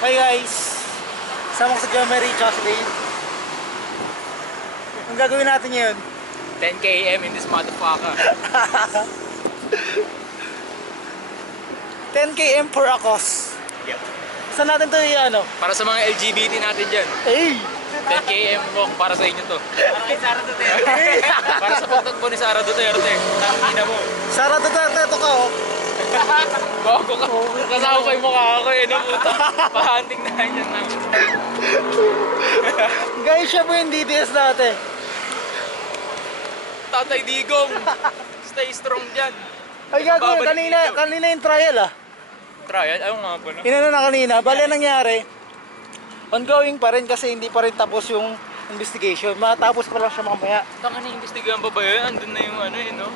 Hi guys, sama ko sa Jomery tsaka si Dave. Ang gagawin natin ngayon? 10 km in this motherfucker. 10 km for a cause. Yep. Saan natin ito ano? Para sa mga LGBT natin dyan. Hey! 10 km walk para sa inyo to. Para kay Sara Duterte. Para sa pagtagpo ni Sara Duterte. Tangina mo. Sara Duterte, ito ka oh. Bago ka. Kasama ko yung mukha ko eh. No, puta. Pahanting na yan lang. Guys, siya po yung DDS natin. Tatay Digong. Stay strong dyan. Ay gagawin, kanina yung trial ah. Trial? Ayaw nga ba no? Inano na kanina, bali nangyari. Ongoing pa rin kasi hindi pa rin tapos yung investigation. Matapos pa lang siya mamaya. Taka na investigahan pa ba yun? Andun na yung ano eh no?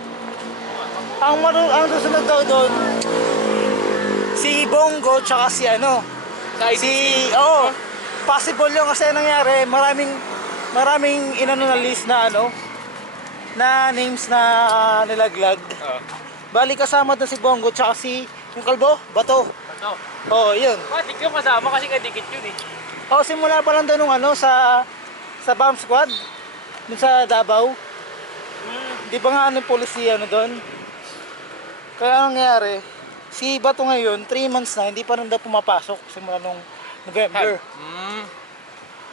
Ang susunod daw doon, si Bongo tsaka si ano. Sa ICC? Possible yung kasi nangyari, maraming inano na list na ano, na names na nilaglag. Bali kasama doon si Bongo tsaka si yung kalbo, Bato. Ano? Oo, yun. Dik yung kasama kasi kadikit yun eh. Simula pa lang doon nung ano sa bomb squad dun sa Davao. Di ba nga ano yung policy ano doon? Kaya ang nangyari, si Bato ngayon 3 months na hindi pa rin daw pumapasok simula nung November.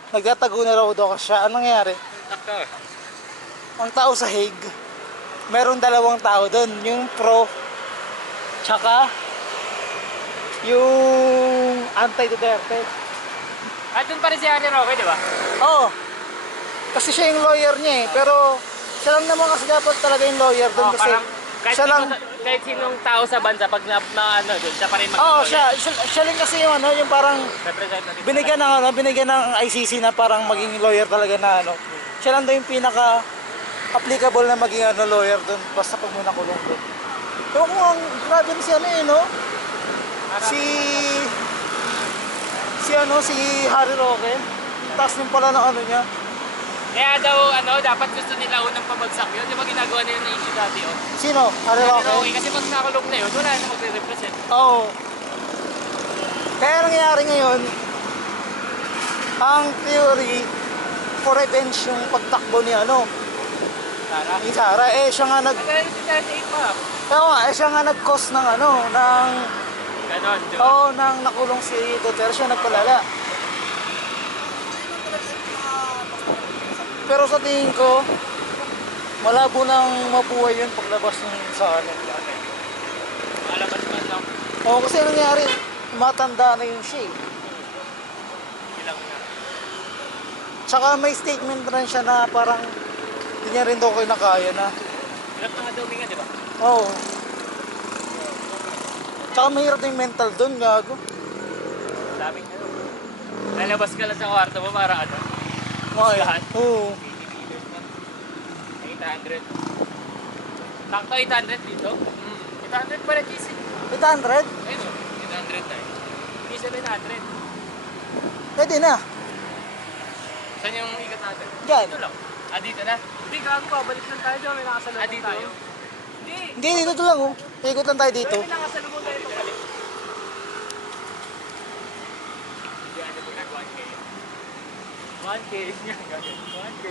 Nagtatago na raw daw siya. Anong nangyari? Taka. Ang tao sa Hague, meron 2 tao doon, yung pro tsaka yung anti-Duterte. At dun pa rin si Harry Roque, di ba? Oo. Kasi siya yung lawyer niya eh, pero siya lang naman kasi dapat talaga yung lawyer doon kasi Parang kahit sinong tao sa bansa pag na ano doon, siya pa rin siya lang kasi yung ano, yung parang representative. binigyan ng ICC na parang maging lawyer talaga na ano. Siya lang daw yung pinaka applicable na maging ano lawyer doon basta pag may nakulong doon. Pero kung ang grabe si ano eh no? Si Harry Roque. Taas din pala ng ano niya. Kaya daw dapat gusto nila unang pabagsak yun. Di ba ginagawa nila na issue dati oh? Sino? Harry Roque? Kasi pag nakulong na yun, wala na magre-represent. Oo. Kaya nangyayari ngayon, ang theory for revenge yung pagtakbo ni ano, Sara? ni Sara. Siya nga Kaya si Chelsea 8 pa. siya nga nag-cause ng ano, Ganon, di ba? nang nakulong si Duterte, siya nagpalala. Pero sa tingin ko, malabo nang mabuhay yun paglabas ng sa ano. Malabas man lang. Kasi nangyari, matanda na yun siya eh. Ilang na. Tsaka may statement rin siya na parang hindi niya rin daw kinakaya na. Ilang na nga daw nga, di ba? Oo. Tsaka mahirap na yung mental doon, gago. Daming ano. Lalabas ka lang sa kwarto mo para ano? Lahat? Oo. 800. Takto 800 dito? 800 pala cheese eh. 800? Ayun o, 800 na eh. Hindi 700. Pwede na. Saan yung ikat natin? Diyan. Dito lang. Dito na? Hindi, gago pa. Balik lang tayo dyan. May nakasalubong dito? Hindi, Tayo. dito lang oh. Ikot lang tayo dito. May nakasalubong tayo pabalik. Hindi, ano po nag 1K? 1K. 1K.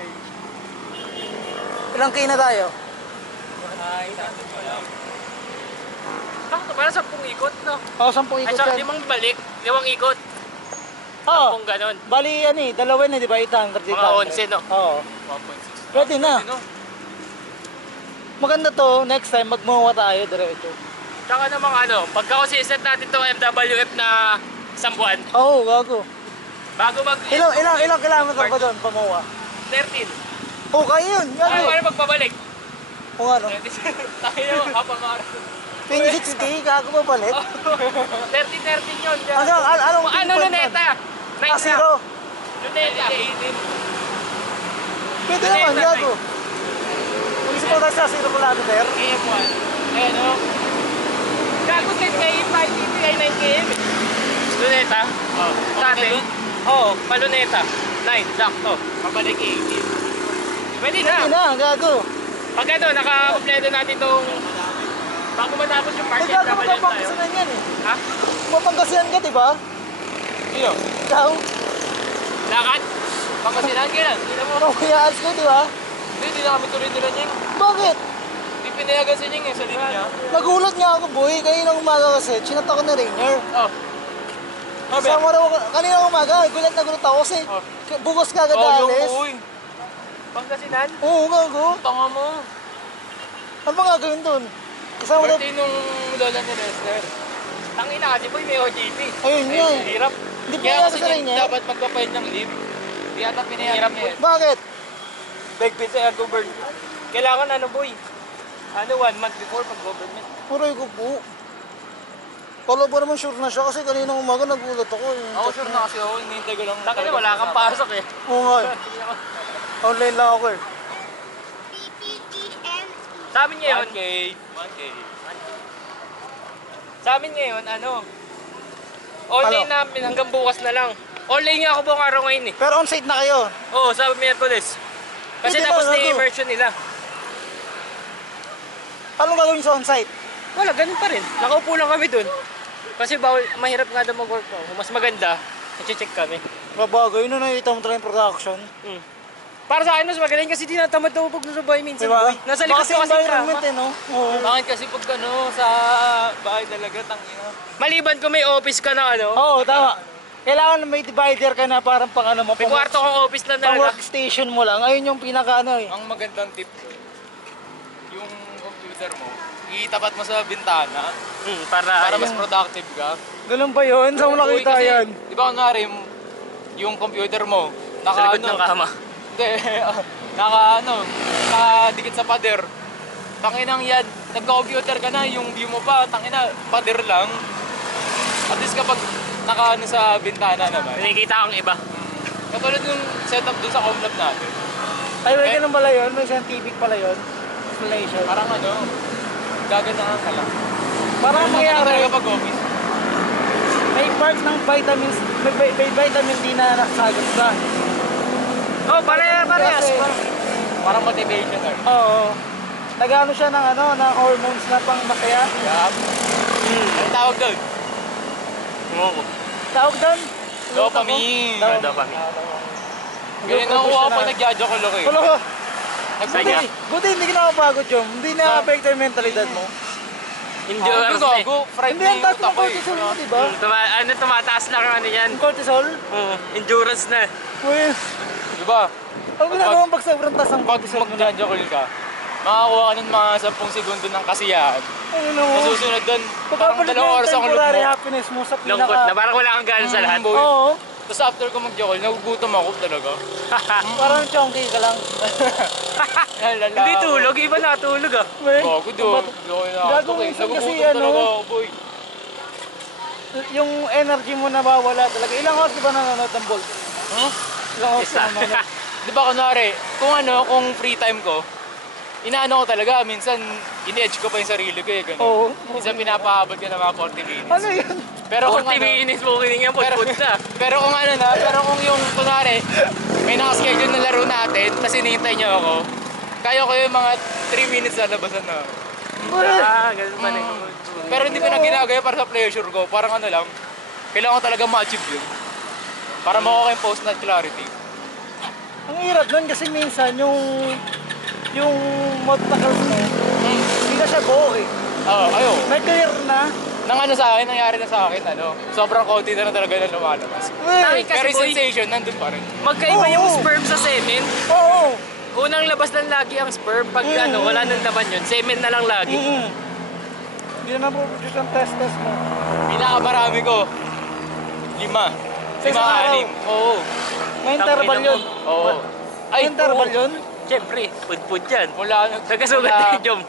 Ilang kayo na tayo? 800 pa lang. Takto, para 10 ikot, no? 10 ikot yan. 5 balik, 5 ikot. Oo. 10 ganon. Bali ano eh, dalawa na di ba? 800 dito. Mga 11, no? Oo. 1.6. Pwede na. No? Maganda to, next time magmuha tayo diretso. Tsaka namang pagka consistent natin itong MWF na isang buwan, Oo, gago. bago mag... Ilang kilometer ba doon pamuha? 13. Okay yun, gago. Ano magpabalik? Kung ano? Tayo, kapamara. 26K, gago pa palit. 13 yun. Anong Ano luneta? 9 zero. Luneta. 18. Pwede naman, gago. Kung gusto mo tayo sa zero kilometer. AM1. Ayan o. Gago 10 km, 5 km, ay 9 km. Luneta? Oo. Dati? Oo, paluneta. 9, sakto. Pabalik 18. Pwede na. Pwede na, gago. Pag nakakompleto natin itong... Bago matapos yung park, Gago MWF tayo. mapapangkasinan yan eh. Ha? Mapangkasinan ka, di ba? Sino? Ikaw? Lakad? Pangasinan kailan? Hindi na mo. Ano kaya alas ko, di ba? Hindi na kami tuloy-tuloy niya. Bakit? Hindi pinayagan si Ning sa linya niya. Nagulat nga ako, boy. Kanina umaga kasi, chinat ako ni Rainier. Oh. Kasama raw, kanina umaga, gulat na gulat ako kasi Oh. bugos ka agad yung alis. uy. Pangasinan? Oo, gago. Tanga mo. Ano ba gagawin doon? Kasama daw, Birthday nung lola ni Lester. Tangina kasi boy, may OJT. ayun nga eh. Hirap. Hindi pa Kaya yata kasi sa Rainier. dapat magpapayin ng leave. Hindi yata pinayagan niya. Bakit? Begpit sa government. Kailangan ano boy? Ano 1 month before pag government. Puroy ko po. Kala ba naman sure na siya kasi kanina umaga nagulat ako. Ako sure na kasi ako, hinihintay ko lang. Taka wala kang pasok eh. Oo nga eh. Online lang ako eh. Sa amin ngayon, 1K. 1K. Sa amin ngayon, ano? Online Ano? namin hanggang bukas na lang. Online nga ako buong araw ngayon eh. Pero on-site na kayo. Oo, sa Miyerkules. Kasi Hindi tapos ba, na gago? yung immersion nila. Anong gagawin sa on-site? Wala, ganun pa rin. Nakaupo lang kami dun. Kasi bawal, mahirap nga daw mag-work from home. Mas maganda, nag-check kami. Babagay na nakita mo talaga yung production. Mm. Para sa akin, mas magaling kasi tinatamad na upog sa bahay minsan. Diba? Boy. Nasa likod Baka ko kasi environment kama. eh, no? Oo. Bakit kasi pag ano, sa bahay talaga, tangina. Maliban kung may office ka na ano, Oo, tama. Kailangan may divider ka na parang pang ano mo. may kwarto kang office na Pang talaga. workstation mo lang. Ayun yung pinaka ano eh. Ang magandang tip ko, yung computer mo, itapat mo sa bintana para mas productive ka. Ganun ba yun? Saan mo nakita Kasi, yan? Di ba kunwari, yung computer mo, Sa likod ng kama. Hindi, nakadikit sa pader. Tanginang yan, nagka-computer ka na, yung view mo pa, tangina, pader lang. At least kapag nakaano sa bintana naman. Nakikita kang iba. Katulad yung setup dun sa Comlab natin. Ay, may ganun pala yun. May scientific pala yun. Explanation. Parang ano, gaganahan ka lang. Parang Ano mangyayari, talaga pag office? may part ng vitamins, may vitamin D na nakasagap ka. Oh, parehas. Kasi- Parang motivation lang. Oo. Nag-ano siya ng ano, ng hormones na pang masaya. Yup. Ang tawag doon? Oo. Tawag doon? Dopamine. Dopamine. Ganyan nakuha ko pag nagjajokolok eh. Kulo ko. Saya. Buti hindi ka nakapagod yun. Hindi na-affect yung mentalidad mo. Endurance Gago, eh. gago. Fried Hindi na ang yung taas utak ng ko eh. cortisol mo, diba? Tumataas lang ang ano yan. Yung cortisol? Endurance na. Uy, Diba? ang ginagawa pag sobrang taas ang Pag cortisol mo na. magjajokol ka, makakuha ka ng mga 10 segundo ng kasiyahan. Ano mo? Masusunod doon, parang Pagkapalit 2 mo yung oras akong temporary lugmok. happiness mo sa Lungkot na. pinaka... Parang wala kang gana sa lahat. boy. Oo. Tapos after ko magjokol, nagugutom ako talaga. Parang chonky ka lang. Lala Hindi ako. tulog. Iba natulog ah. Uy, Gago doon. Gago minsan kasi ano, talaga ako, boy. yung energy mo nawawala talaga. Ilang oras di ba nanonood ng ball? Huh? Ilang oras Isa. ka nanonood? Di ba kunwari, kung free time ko, inaano ko talaga, minsan in-edge ko pa yung sarili ko eh, ganun. Oo. Minsan pinapahabot ka ng mga 40 minutes. Ano yun? Pero kung 40 ano, minutes mo kiningan po. pero, na. pero kung ano na, pero kung yung kunwari, may nakaschedule na laro natin, tapos hinihintay niyo ako, kaya ko yung mga 3 minutes na labasan na. ako. Ganun pa rin. Pero hindi ko na ginagaya para sa pleasure ko, parang ano lang, kailangan ko talaga ma-achieve yun. Para makuha ko yung post-nut clarity. Ang hirap nun kasi minsan yung motorcycle mo, hindi na siya buo eh. Oo, ayo. Nag-clear na. Nang ano sa akin, nangyari na sa akin, ano, sobrang konti na talaga na lumalabas. Ay, Uy, kasi Pero yung boy, sensation, nandun pa rin. magkaiba yung Oo. sperm sa semen. oo. Unang labas lang lagi ang sperm. Pag ano, wala nang laman yun. Semen na lang lagi. Hindi na napoproduce ang testes mo. Pinakamarami ko, 5. Sa isang araw? 6. Oo. May interval Tangina mo. yun. Oo. May interval oo. yun. Siyempre, pud-pud yan. Mula, Nagkasugat na yung Jom.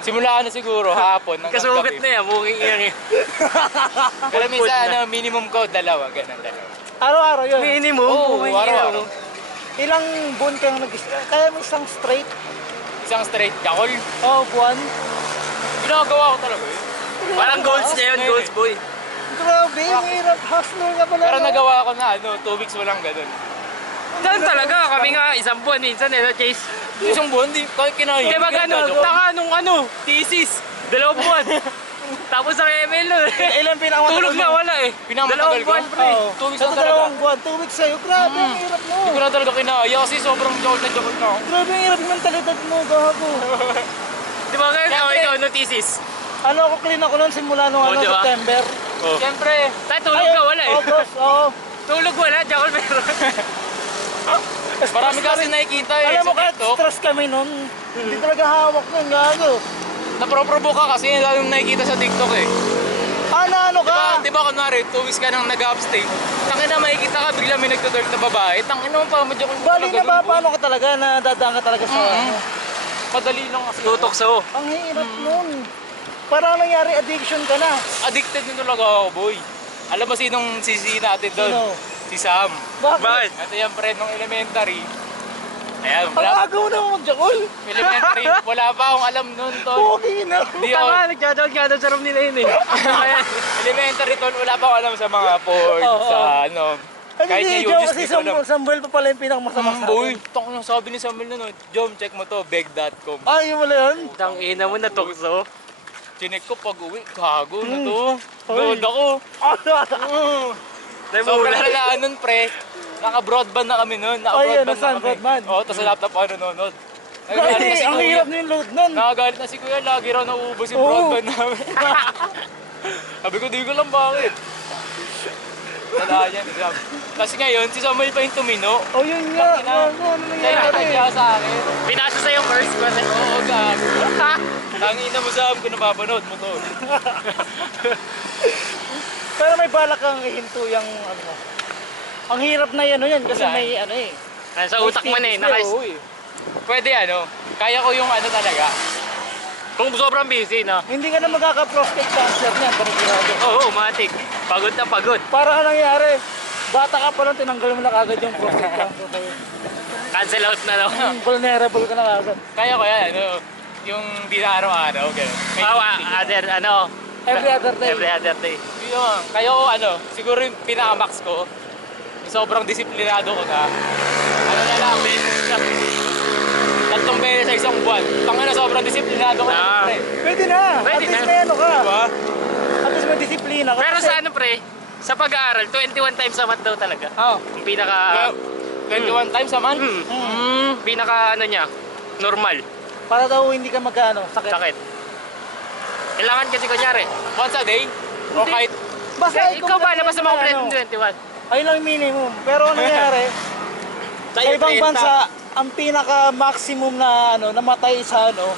Simula na siguro, hapon, hanggang Kasugat gabi. na yan. Mukhang iyang Pero Pud-pud minsan, na. minimum ko, 2, ganun, 2. Araw-araw yun. minimum. Oo, mukhang araw-araw. Ilang buwan kayong kaya mo isang straight? Isang straight jakol. Oo, buwan. Ginagawa ko talaga eh. Parang goals na yun, goals boy. Grabe, ang hirap. Hustler ka pala. Pero no? nagawa ko na, 2 weeks walang ganun. Ganun talaga. Kami nga, isang buwan minsan eh, Chase. Isang buwan, di, kahit kinahin. Kaya mag ano, taka nung ano, thesis. 2 buwan. Tapos sa ML nun. Ilan pinakamatagal Tulog nga mo? wala eh. Pinakamatagal Dalawang buwan, ko? pre. Oo. 2 weeks Sa na talaga. dalawang buwan, 2 weeks sa'yo. Grabe, ang hirap mo. Hindi ko na talaga kinaya kasi sobrang joke na ako. Grabe, ang hirap ng mentalidad mo, gago. Di ba ngayon, Siyempre. ikaw, notices? Ano, ako clean ako nun simula nung Oo, di ba? September. Oh. Siyempre, Tayo, tulog ka wala eh. August, oo. Tulog wala, Jackal meron. marami kasi nakikita eh. Alam mo, sa kahit TikTok. stress kami nun, hindi talaga hawak nun, gago. Naproprovoke ka kasi lalo yung nakikita sa TikTok eh. Ano ka? Di ba kunwari, 2 weeks ka nang nag-upstate. Tangin na makikita ka, bigla may nagtutwerk na babae. Tangin mo pa, madyo ko Bali na ba, paano ka talaga, nadadaan ka talaga sa ano? Madali lang kasi. Tutokso. Ang hirap nun. Parang nangyari, addiction ka na. Addicted na talaga ako, boy. Alam mo sinong sisi natin doon? Sino? Si Sam. Bakit? Ito yung friend ng elementary. Ayan, Ang wala. agaw na mo mag-jakol. Elementary, wala pa akong alam noon, tol. Okay na. Di ako, Tama, nagja-joke nga doon sa room nila yun eh. elementary, tol, wala pa akong alam sa mga porn, Oo, sa ano. Ay, Kahit hindi, nga Joe, Yujis, kasi di ko alam. Samuel pa pala yung pinakamasama sa Boy, akin. tong yung sabi ni Samuel nun, Jom, check mo to, beg.com. Ay, yun wala yun. Tang ina mo, natokso. Chinek ko pag uwi, gago na to. Hoy. Load ako. Sobrang lalaan nun, pre. Naka-broadband na kami nun. Ay, Naka-broadband saan na kami. broadband? Oo, tapos sa laptop ako nanonood. Nagagalit na Ay, si ang Kuya. hirap na yung load nun. Nakagalit na si Kuya, lagi raw nauubos yung Oo. broadband namin. Sabi ko, di ko lang bakit. Wala yan. Kasi ngayon, si Samuel pa yung tumino. Oh, yun nga. Tangina. Gago, ano Kaya nangyari? nakakaya sa akin. Pinasa sa yung curse ko. Oo, gago. Tangina mo sa kung napapanood mo to. Pero may balak kang ihinto yung ano mo. Ang hirap na yan, yan kasi Wala. may ano eh. Nasa utak mo na eh. Oo, eh. Pwede ano, kaya ko yung ano talaga. Kung sobrang busy na. Hindi ka na magkaka-prostate cancer niyan, panigurado. Oo, matik. Pagod na pagod. Para ka nangyari, bata ka pa lang, tinanggal mo na kagad yung prostate cancer sa'yo. Cancel out na lang. Vulnerable ka na kagad. Kaya ko yan, ano, yung di na araw-araw, gano'n. May Other, ano. Every other day. Every other day. Yun, kaya ko ano, siguro yung pinaka-max ko, sobrang disiplinado ko na. Ano na lang, tatlong beses sa isang buwan. Tangina, sobrang disiplinado ko Ah. na. Pwede na. Pwede At least na. may ano ka. Diba? At least may disiplina ka. Pero Kasi- sa ano pre, sa pag-aaral, 21 times a month daw talaga. Oh. Yung pinaka, 21 times a month? pinaka ano niya, normal, Para daw hindi ka magkano, sakit. sakit. Kailangan kasi kunyari, Once a day? O Hindi. kahit, Basta ikaw ba labas sa mga ano, plate ng 21? ayun lang yung minimum. Pero ano nangyari, sa ibang 30. bansa, ang pinaka-maximum na ano, namatay sa ano,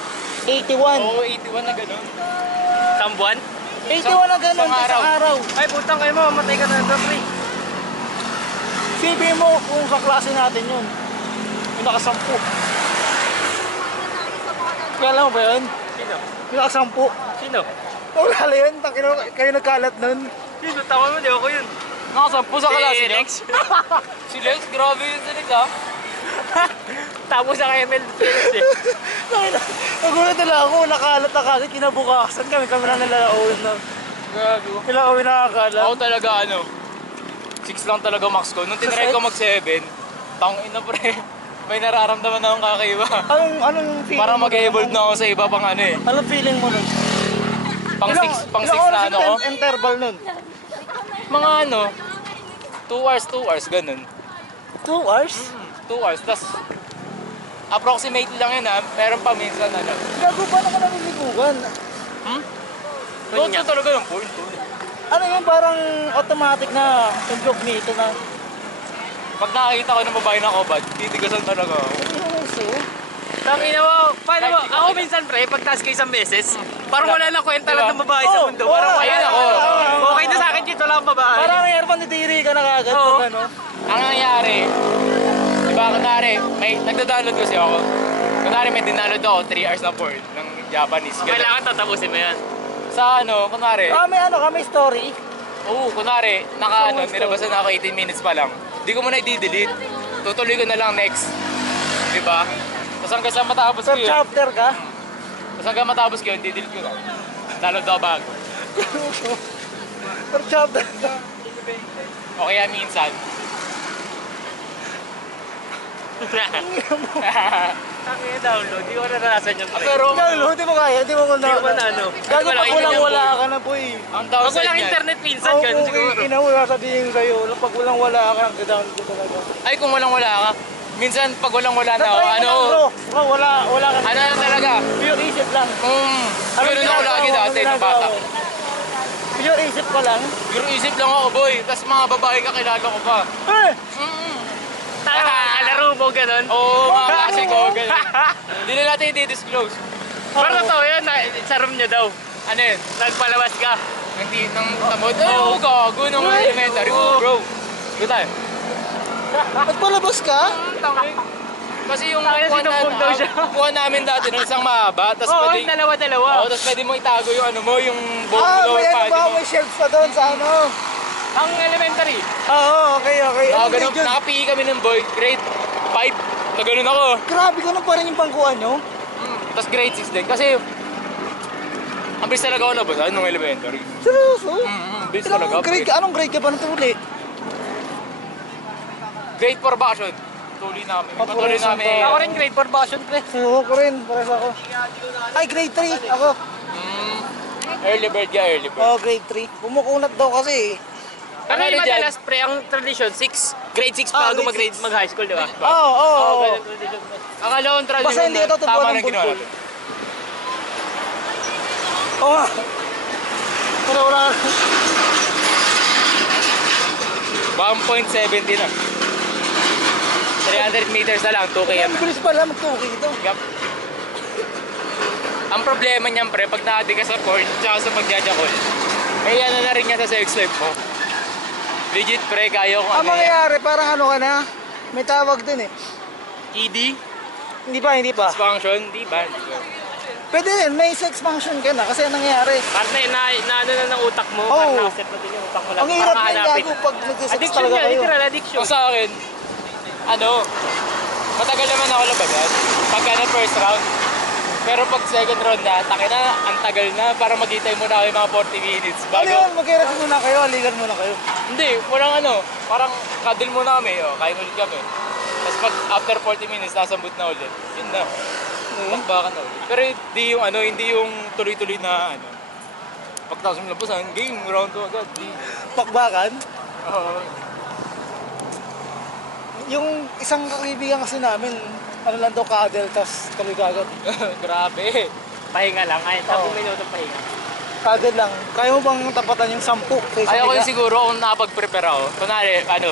81. oo, 81 na gano'n. Isang buwan? 81 na ganun, Isang isang araw. Ay putang kayo mo, matay ka na ng pre. Silbi mo kung sa klase natin yun. Yung nakasampu. Kala mo ba yun? Sino? Yung nakasampu. Sino? Wala yun, kayo nagkalat nun. Sino? Tawa mo, di ako yun. Nakasampu sa klase Si niya. Lex. Si Lex, grabe yun sa Lex ha. Tapos sa ML Felix eh. Nagulat na lang ako, nakalat na kagad, kinabukasan kami na nalalaon na. Gago. Nilawin na nakakalat. Ako talaga ano, 6 lang talaga max ko. Nung tinry ko mag 7, tangina pre, may nararamdaman na akong kakaiba. Anong feeling Parang mo? mag-evolve na ako sa iba pang ano eh. Anong feeling mo nun? Pang 6 na ano ko. Interval nun? Mga ano, 2 hours, ganun. 2 hours? 2 hours, tas approximate lang yun ha, meron pa minsan ano. Gago, paano ka nanilibugan? Load ko talaga yung point. Ano yun, parang automatic na incognito na. Pag nakakita ko ng babae na kabad, titigasan talaga ako. So, Tangina mo, paano mo? Ako minsan pre, pag task ko isang beses, parang wala na kwenta lang ng babae sa Oh, mundo. oh, Parang ayun ako. Okay na sa akin dito lang ang babae. parang nangyari pa nitiri ka na kagad. Oo. Pag ano. Ang nangyari, di ba kunwari, may nagda-download kasi ako. Kunwari may dinaload ako 3 hours na porn ng Japanese. Ganun. Kailangan tatapusin mo yan. Sa ano, kunwari, May ano ka, may story. oo, kunwari, nilabasan na ako 18 minutes pa lang. Di ko muna i-delete. Tutuloy ko na lang next. Di ba? Tapos hanggang sa matapos ko Per yun. chapter ka. Tapos hanggang matapos ko yun, di-delete ko na. Download ako bago. Per chapter ka. O kaya minsan, Tangina download, di ko naranasan yung pre. Pero, Galo, hindi mo kaya, hindi mo Hindi ko man ano. Gago pag walang-wala ka na, boy. ang Pag downside walang niyan. internet minsan, Oo, ganun okay, siguro. inawala sabihin sa'yo, pag walang-wala ka, nag-download ka talaga. Ay, kung walang-wala ka. Minsan, pag walang-wala na ako, Tatry mo ano, lang, bro. Bro, wala ka. ano na talaga. Pure isip lang. Ganun ako lagi dati, nung bata. Pure isip ko lang. Pero isip lang ako, boy. Tapos mga babae kakilala ko pa. Eh! Tayo, kalaro mo, ganun. Oo, mga klase ko, ganun. Hindi na natin i-disclose. Pero totoo yun, sa room nyo daw. Ano yun? Nagpalabas ka. Hindi, nang tamod. Ay, oo, gago, nung elementary. Oo, bro. Doon tayo. Nagpalabas ka? Kasi yung Tayo, sinumpong daw siya. kuha namin dati nung isang mahaba, tapos Oo, pwede, dalawa-dalawa. tapos pwede mo itago yung ano mo, yung buong May ano lower body ba? mo. May shelf pa doon sa ano? Ang elementary. Oo, okay. Ano Ganun, grade yun? nakapihi kami ng boy, grade 5, na ganun ako. Grabe, ganun pa rin yung pangkuhan nyo? Tapos grade 6 din, kasi ang bilis talaga ako nabasan nung elementary. Seryoso? Bilis talaga. Anong grade ka pa natuli? Grade 4 vacation. Tuloy namin. Patuloy Papuresan namin. pa. Ako rin grade 4 vacation, pre. Oo, ko rin. Pares ako. Ay, grade 3. Ako. Early bird ka, early bird. Oo, grade 3. Bumukunat daw kasi. Pero Ano yung dyan? madalas, pre, ang tradition, grade 6 pa bago grade mag-high school, di ba? Oo. ganun tradition. Akala ko ang tradition Basta hindi ito Tama tubuan na ng ginawa bulbul. natin. Oo nga. Pero wala. 1.70 na. 300 meters na lang, 2 km. Ang bilis pala mag-2K ito. Yup. Ang problema niyan pre, pag naadi ka sa court, tsaka sa pagjajakol, eh ano na rin yan sa sex life mo. Legit pre, kaya ko Ang ano yan. mangyayari, parang ano ka na, may tawag dun eh. ED, Hindi pa. dysfunction, di ba? Pwede rin, may sex function ka na kasi ang nangyayari. Parang na ano na ng utak mo, Oo. parang nakaset na din yung utak mo lang. Ang hirap para na hanapin. gago pag nag-sex Addiction talaga yan, kayo. literal addiction. Kung sa akin, ano, matagal naman ako labanan, pagka na first round. Pero pag second round na, takin na, ang tagal na, para maghintay muna kayo mga 40 minutes. Ano yun, mag-relax muna kayo, aligan muna kayo. Hindi, walang ano, parang cuddle muna kami, kain ulit kami. Tapos pag after 40 minutes, nasa mood na ulit. Yun na. Bakbakan na ulit. Pero hindi yung tuloy-tuloy na ano. Pagkatapos mo labasan, game, round 2 agad. Di. Pakbakan. Oo. Yung isang kaibigan kasi namin, ano lang daw kadel, tas tuloy kagad. Grabe. Pahinga lang, ay, 10 Oo. minutong pahinga. Kadel lang. Kaya mo bang tapatan yung 10 sa isang Ayaw ko liga? yung siguro kung nakapag-prepare ako. Kunwari, ano,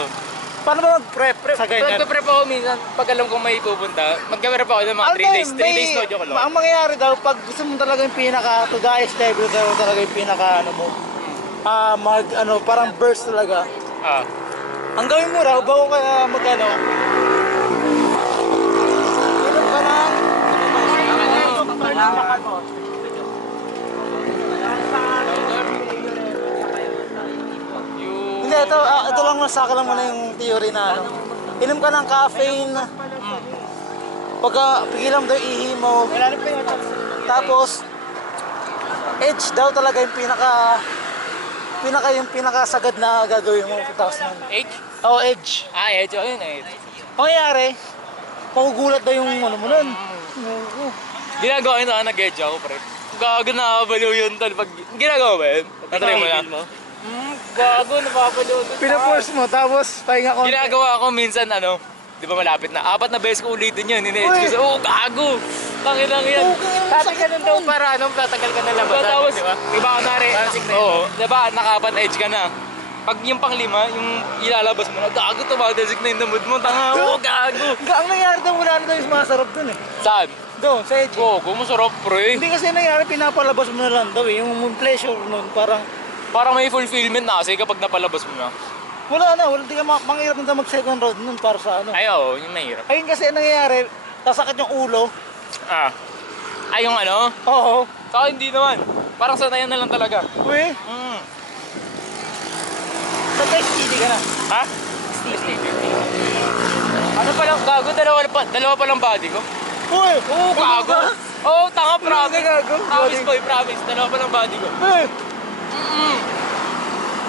Paano ba mag-prep sa ganyan? mag-prep ako minsan, pag alam kong may pupunta, mag-prep ako ng mga 3 days. 3 days no, joke lang. Ang mangyayari daw, pag gusto mo talaga yung pinaka, to the highest level daw talaga yung pinaka, ano mo, parang burst talaga. Ah. Ang gawin mo raw, bago ka mag-ano, inom ka na, Yung... hindi, ito lang sa akin lang muna yung theory na ano. Inom ka ng caffeine, pagka pigilan mo daw yung ihi mo, tapos, edge daw talaga yung pinaka sagad na gagawin mo tapos nun. H? Oh, edge. Ah, H. Oh, yun eh. Ang nangyayari, magugulat daw yung ano mo nun. Oo. Ginagawa yun na nag-edge ako, pre. Gago, nakabaliw yun tol. Pag ginagawa ba yun? Natry mo na? Gago, napapaliw doon. Pinaforce mo, tapos pahinga konti. Ginagawa ko minsan, ano, di ba malapit na? 4 na beses ko ulitin yun. Nine-edge ko sa, gago! Tangin lang yan. Sabi ka nun daw para ano, tatagal ka na labasan, Tapos, di ba? di ba, kunwari, oo, di ba, naka-4 edge ka na. Pag yung pang-5, yung ilalabas mo na, gago, tumadesignate na mood mo, tanga, gago! Ang nangyari daw, wala na daw yung sumasarap dun eh. Saan? Doon, sa edge. Gago, masarap, pre. Hindi kasi nangyari, pinapalabas mo na lang daw eh. Yung pleasure nun, parang Parang may fulfillment na kasi kapag napalabas mo na. wala na, di ka manghirap na mag second round nun para sa ano. Ayaw, yung mahirap. Ayun kasi ang nangyayari, sasakit yung ulo. Ah. Ay, yung ano? Oo. Saka hindi naman. Parang sanayan na lang talaga. Uy, Mm. sa STD ka na. Ha? Ano pa lang, gago, dalawa pa lang body ko. Uy, Oo, gago. Oo, tanga, promise. gago? Promise boy, promise. Dalawa pa lang body ko. Uy,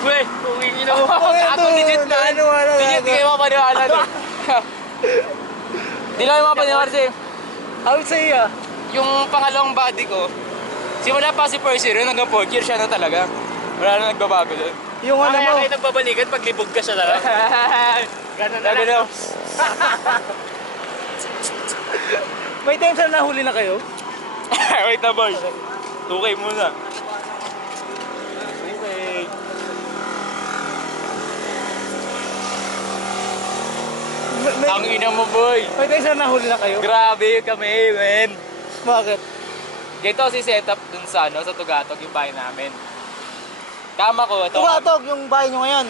Uy, uwingin ako. Gago, legit na. Naniwala Legit, di kayo mapaniwala doon. Di lang kayo mapaniwala kasi I would say, Yung pangalawang body ko, simula pa si first year, hanggang 4th year siya na talaga. Wala na nagbabago doon. yung ano mo, Kaya kayo nagbabalikan pag libog ka siya na lang. Ganun na lang. Gagalaw. may times na nahuli na kayo? Wait na boys. 2K muna. 2K. Ang ina mo boy. May times na nahuli na kayo? Grabe kami, men. Bakit? Ganito si setup dun sa ano, sa Tugatog yung bahay namin. Tama ko, ito. Tugatog yung bahay nyo ngayon.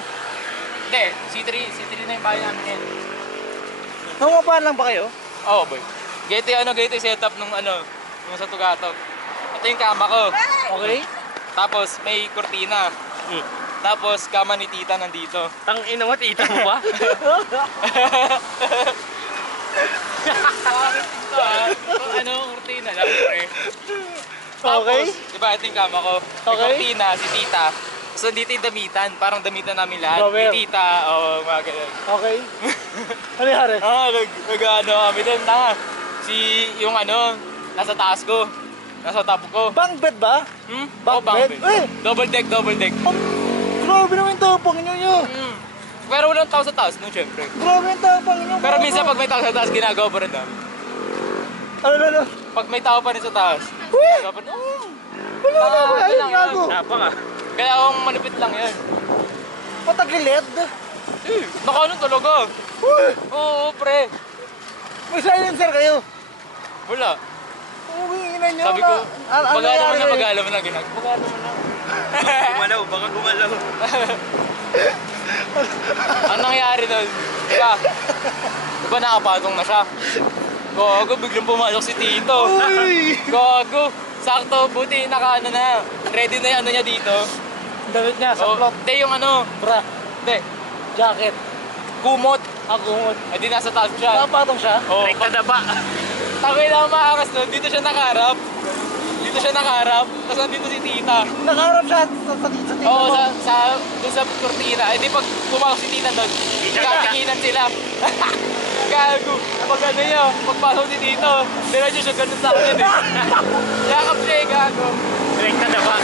Hindi, C3 na yung bahay namin yan. Nangungupahan lang ba kayo? Oo, boy. Ganito yung setup nung ano, nung sa Tugatog. Ito yung kama ko. Okay. Tapos may kurtina. Tapos kama ni tita nandito. Tang ina mo, tita mo ba? Ito ano, kurtina lang, pre. Tapos, Okay. diba, ito yung kama ko. May Okay. kurtina, si tita. So, dito yung damitan. Parang damitan namin lahat. Gower. Ni tita, o mga ganun. Okay. Ano yari? Nag-ano kami doon. Yung ano, nasa taas ko. Nasa top ko. Bunk bed ba? Oo, Bunk bed? Eh! Double deck. Grabe naman yung tapang nyo. Pero walang tao sa taas, no, syempre. Grabe yung tapang nyo. Pero minsan pag may tao sa taas, ginagawa pa rin namin. Ano? Pag may tao pa rin sa taas, Uy! ginagawa pa rin. Wala na ba? Ayun, lang yan. gago. Tapa ka. Kaya akong malupit lang yan. Patagilid. Nakaano talaga. Uy! Oo, pre. May silencer kayo. Wala. Uy, ina nyo. Sabi ko, ano magala mo na ginagawa. Magala mo na. Gumalaw, baka gumalaw. Ang nangyari doon, diba nakapatong na siya? Gago, biglang pumasok si Tito. Uy! Gago, sakto, buti naka-ano na. Ready na yung ano niya dito. Damit niya, sa Oh, plot. hindi yung ano, Bra. hindi, Jacket. kumot. Ako. Ay di nasa taas siya. Napatong siya. Oh, Rekta na ba? tangay na maakas doon, dito siya nakaharap. Tapos nandito si Tita. Nakaharap siya sa tita Oo, mo. doon sa kurtina. Eh di pag pumasok si Tita doon, nagkatinginan sila. Gago, pag ano niya, pagpasok si Tito, diretso siya ganun sa akin eh. Yakap siya eh, gago. Rekta na ba?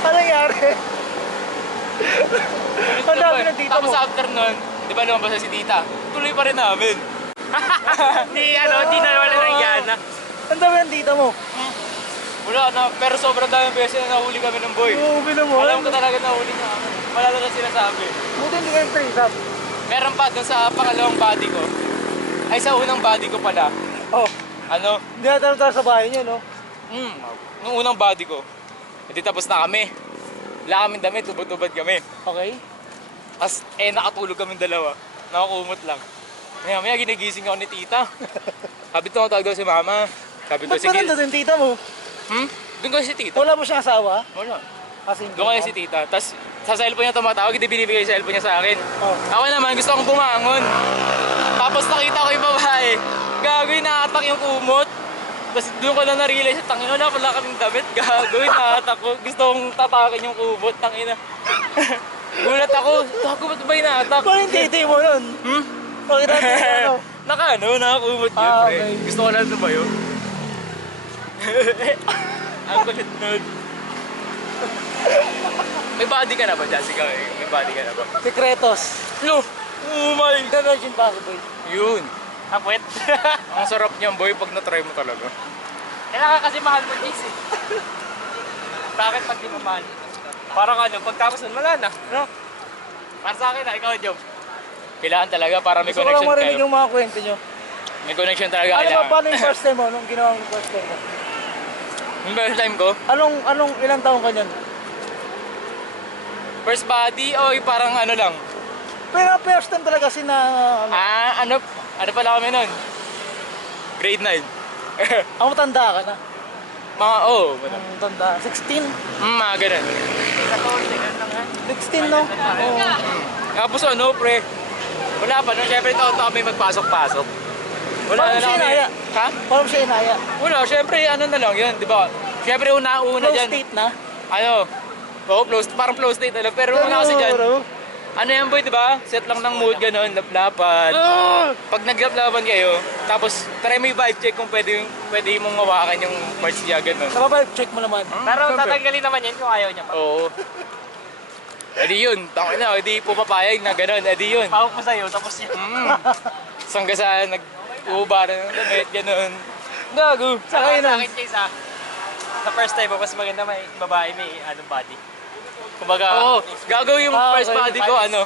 Ano nangyari? Ang dami ng tita Tapos mo. after nun, di ba lumabas na si Tita? Tuloy pa rin namin. Di na wala nang gana. Ang dami ng tita mo. Wala na, pero sobrang daming beses na nahuli kami ng boy. Grabe naman. Alam ko talaga nahuli niya kami. Wala na sinasabi. Buti hindi kayo trace-up. Meron pa dun sa pangalawang body ko. Ay, sa unang body ko pala. Oh, Ano? hindi na tayo sa bahay niyo, no? Nung unang body ko. Hindi tapos na kami. Wala kaming damit, tubad-tubad kami. Okay. As, nakatulog kaming dalawa. Nakakumot lang. Maya ginigising ako ni tita. Sabi ko, tawag daw si mama. Sabi ko, Ba't pa sige. nandun yung tita mo? Doon kasi si tita. Wala mo siyang asawa? Wala. Kasi Doon kasi si tita. Tapos sa cellphone niya tumatawag, hindi binibigay yung cellphone niya sa akin. Oh. Ako naman, gusto kong bumangon. Tapos nakita ko yung babae. Gagoy, naatak yung kumot. Tapos doon ko lang na-realize, tangina, wala pala kaming damit. Gagoy, naatak ko. Gusto kong tatakin yung kumot, tangina. Gulat ako, gago, ba't ba inaatak? Paano yung titi mo nun? Bakit natin ano? Nakakumot yun, Ah, pre. okay. Gusto ko lang tumayo. Ang kulit nun. May body ka na ba, Jessica? May body ka na ba? Secretos. No! Oh my! The Virgin Possible. Yun! Apuet. Ang sarap niyan, boy, pag na-try mo talaga. Kailangan kasi mahal mo, Jace eh. Bakit pag di mo mahal? Parang ano, pagtapos nun, wala na. No? Para sa akin na, ikaw, Job. Kailangan talaga para may Gusto ko lang connection marinig kayo. yung mga kwento nyo. May connection talaga Ano ba, kailangan. paano yung first time mo? Nung ginawa mo yung first time mo? Yung first time ko, Anong ilang taong ka niyan? first body, o parang ano lang. Pero first time talaga ano, Ano pala kami nun? Grade 9. ang matanda ka na. Mga, Ang matanda. 16? mga ganun. 16, no? Oo. Tapos ano, pre? Wala pa, no? Siyempre, taon na kami magpasok-pasok. Wala Paano na siya lang kami. inaya? Ha? Paano siya inaya? Wala, siyempre, ano na lang yun, di ba? Siyempre, una Close dyan. state na? Ano? Oo, parang flow state, ano? Pero una kasi dyan, Ano yan boy, diba? Set lang ng mood, ganun, laplapan. Pag naglaplapan kayo, tapos try mo yung vibe check kung pwede mong mawakan yung parts niya, ganun. Sa vibe check mo naman. Pero tatanggalin naman yan kung ayaw niya pa. Oo. Edi yun, tangin na, edi pumapayag na ganun, edi yun. Pawag mo sa'yo, tapos yun. Sangga sa nag-uubaran ng damit, ganun. Gago. Sa akin, Chase, sa first time, mas maganda may babae may body. Kumbaga, Oo, gago yung first okay. body ko, ano.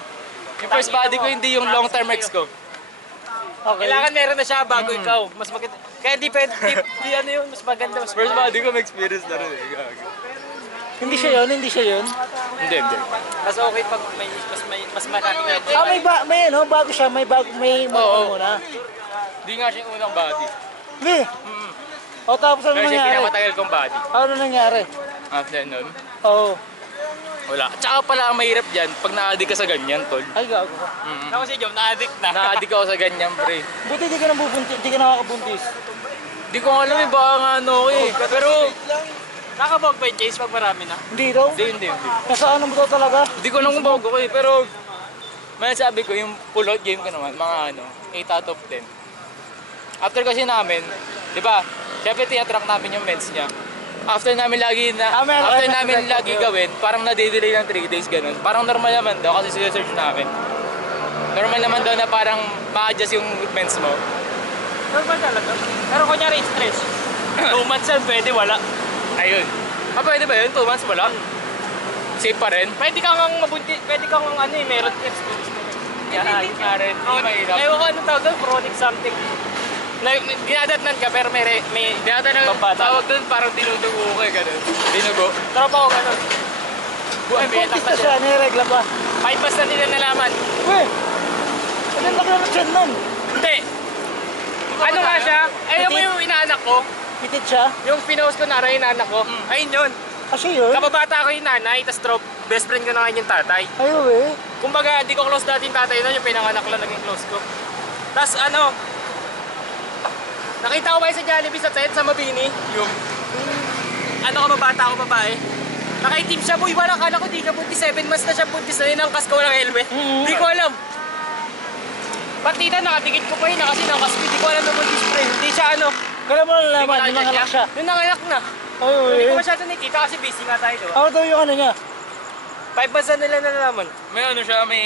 Yung first body ko, hindi yung long term ex ko. Okay. kailangan meron na siya bago ikaw. Mas maganda. Kaya di ano yun, mas maganda. Mas First body ko, may experience na rin eh, gago. Hindi siya yun, hindi siya yun. Hindi. Mas okay pag mas marami na. May ano, bago siya, may Oo. muna. Hindi nga siya yung unang body. Hindi. O tapos ano Pero siya yung nangyari? pinakamatagal kong body. Ano nangyari? After nun, Oo. wala. Tsaka pala ang mahirap dyan, pag na-addict ka sa ganyan, tol. Ay, gago. Ako si Jom, na-addict na. Na-addict ako sa ganyan, pre. Buti di ka nabubuntis, di ka nakakabuntis. Di ko alam eh, baka nga ano ko eh. Pero, Nakabog ba yung Chase pag marami na? Hindi daw. hindi. Nasa ano mo daw talaga? Hindi ko alam kung bago ko eh, pero may sabi ko, yung pull-out game ko naman, mga 8 out of 10. After kasi namin, di ba, syempre tinatrack namin yung meds niya. After namin lagi gawin, parang nade-delay ng 3 days ganun. Parang normal naman daw kasi sinesearch namin. Normal naman daw na parang ma-adjust yung meds mo. Normal talaga. Pero kunyari stress. 2 months yan, pwede wala. Ayun. Pwede ba yun? 2 months wala? Safe pa rin? Pwede kang mabunti, pwede kang meron experience mo. Yan, ayun nga rin. Hindi mahirap. Ewan ko anong tawag doon, chronic something. Dinadatnan ka pero may babata. Tawag doon parang dinudugo ko eh, ganun. Dinugo. Tropa ko ganun. Buwan, Buntis na siya, niregla ba? 5 months na nila nalaman. Uy! Ano laki na dyan nun? Hindi. Ano nga siya? Ayun mo yung inaanak ko. Pitid siya? Yung pinost ko na rin yung inaanak ko. Ayun yun. Kasi yun? Kababata ko yung nanay, tas best friend ko na ngayon yung tatay. Ayaw eh. Kumbaga, di ko close dati yung tatay nun, yung pinanganak lang naging close ko. Tas nakita ko ba sa Jollibee sa Mabini? Yung kababata ko babae. Nakaitim siya, boy, wala kala ko di ka buntis, 7 months na siya buntis na ninangkas ko walang helmet. Di ko alam. Partida, nakadikit ko pa yun, kasi nangkas ko, di ko alam na buntis pa yun. Hindi siya Kailan mo Hindi ko nalaman, yung nanganak siya? Yung nanganak na. Ayaw Hindi ko eh. masyado nakita kasi busy nga tayo, diba? Ano daw yung ano niya? 5 months na nila nalaman. May siya, may...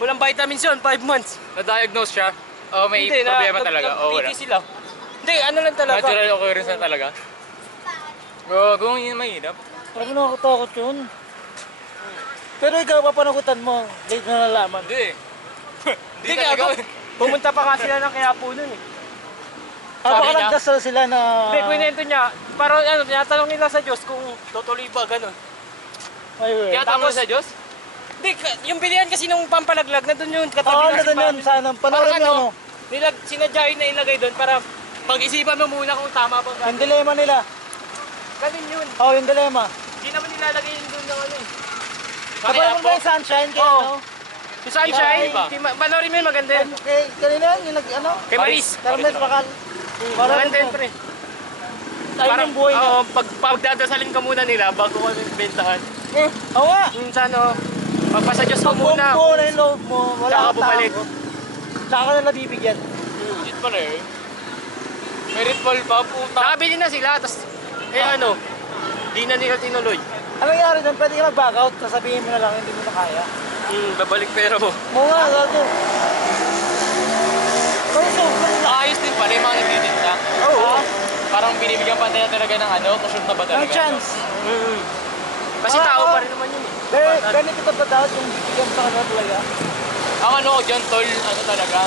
Walang vitamins yun, 5 months. Na-diagnose siya. O may Hindi, problema talaga. O wala. PT sila. Hindi, ano lang talaga. Natural occurrence na talaga. Gago, yun mahirap. Parang nakakatakot yun. Pero ikaw, papanagutan mo. Late na nalaman. Hindi. Hindi gago. Pumunta pa nga sila ng Quiapo nun eh. Baka Sabi niya? nagdasal sila na... Hindi, kwento niya. Parang tinatanong nila sa Diyos kung tutuloy ba, gano'n. Ayaw eh. Kaya tama sa Diyos? Hindi, yung bilihan kasi nung pampalaglag, na doon yung Oo, katabi ano doon yun? Sana, panoorin mo ano? Sinadya yun na ilagay doon para pag-isipan mo muna kung tama ba. Yung dilema nila. Ganun yun. Oo, yung dilema. Hindi naman nilalagay yun doon ng ano eh. Kapag mo ba yung sunshine? Kaya Oo. ano? Yung sunshine, Iba. panoorin mo yun, maganda yun. Kay kanina yun, yung ano? Kay Maris. Carmen Bakal. Maganda yun, pre. Ayun yung buhay niya. Oo, pagdadasalin ka muna nila bago ka bentahan. Oo nga. Yung sa pagpasa Diyos ko Pag muna. buo na yung loob mo, wala Tsaka kang bumalik. tao. Tsaka ka nila bibigyan. Legit pala eh. May ritual pa, puta. Nakabili na sila, tapos di na nila tinuloy. Ano nangyari doon? Pwede ka mag-back out, sasabihin mo na lang, hindi mo na kaya. Babalik pera mo. Oo nga, gato. Pero so, Ayos din pala yung mga nagtitinda. Oo. Parang binibigyan pa nila talaga ng kusyon na ba talaga? Ang chance. Kasi tao pa rin naman yun eh. Ganito ba dapat yung bibigyan sa kanila talaga? Ang ano ko dyan, tol, ano talaga?